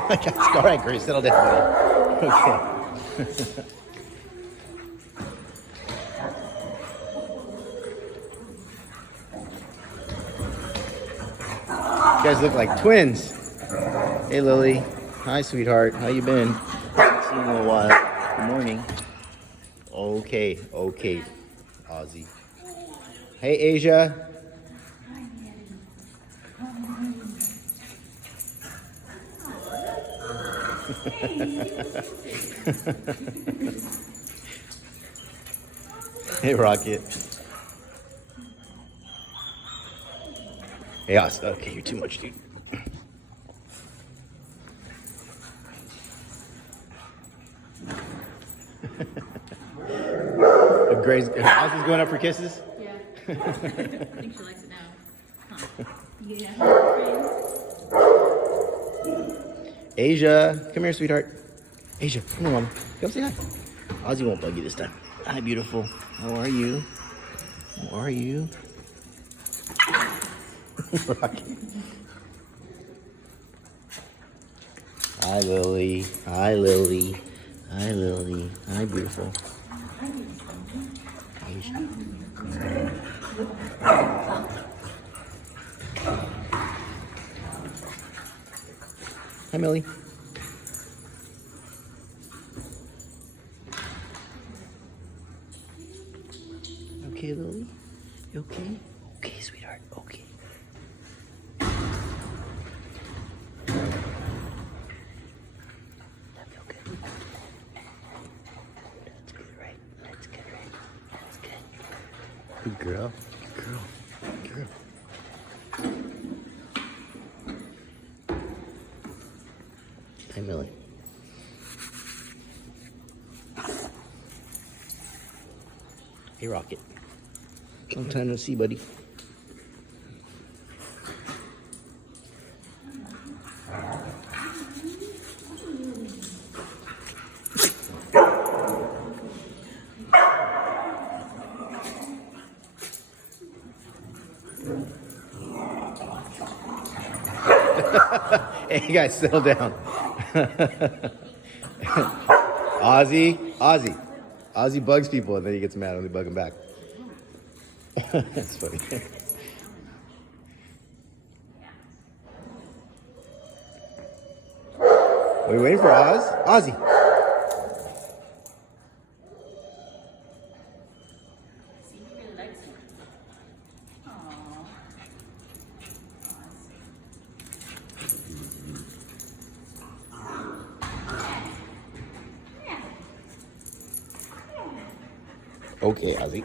All right, Grace, settle down, buddy. Okay. You guys look like twins. Hey, Lily. Hi, sweetheart. How you been? Seen you in a while. Good morning. Okay, okay, Ozzy. Hey, Asia. Hey, Rocket. Hey, Oz. Okay, you're too much, dude. Grace, Oz is going up for kisses? Yeah. I think she likes it now. Huh. Yeah. Asia, come here, sweetheart. Asia, come on, Mama. Come say hi. Ozzy won't bug you this time. Hi, beautiful. How are you? How are you? Hi, Lily. Hi, Lily. Hi, Lily. Hi, beautiful. Asia. Hi, Millie. Okay, Lily? You okay? Okay, sweetheart. Okay. That feel good? That's good, right? That's good, right? That's good. Good girl. Good girl. Good girl. Hi, Millie. Hey, Rocket. Long time no see, buddy. Hey, you guys, settle down. Ozzy bugs people and then he gets mad when they bug him back. That's funny. Are we waiting for Oz? Ozzy. See, he really likes it. Aww. Okay, Ozzy.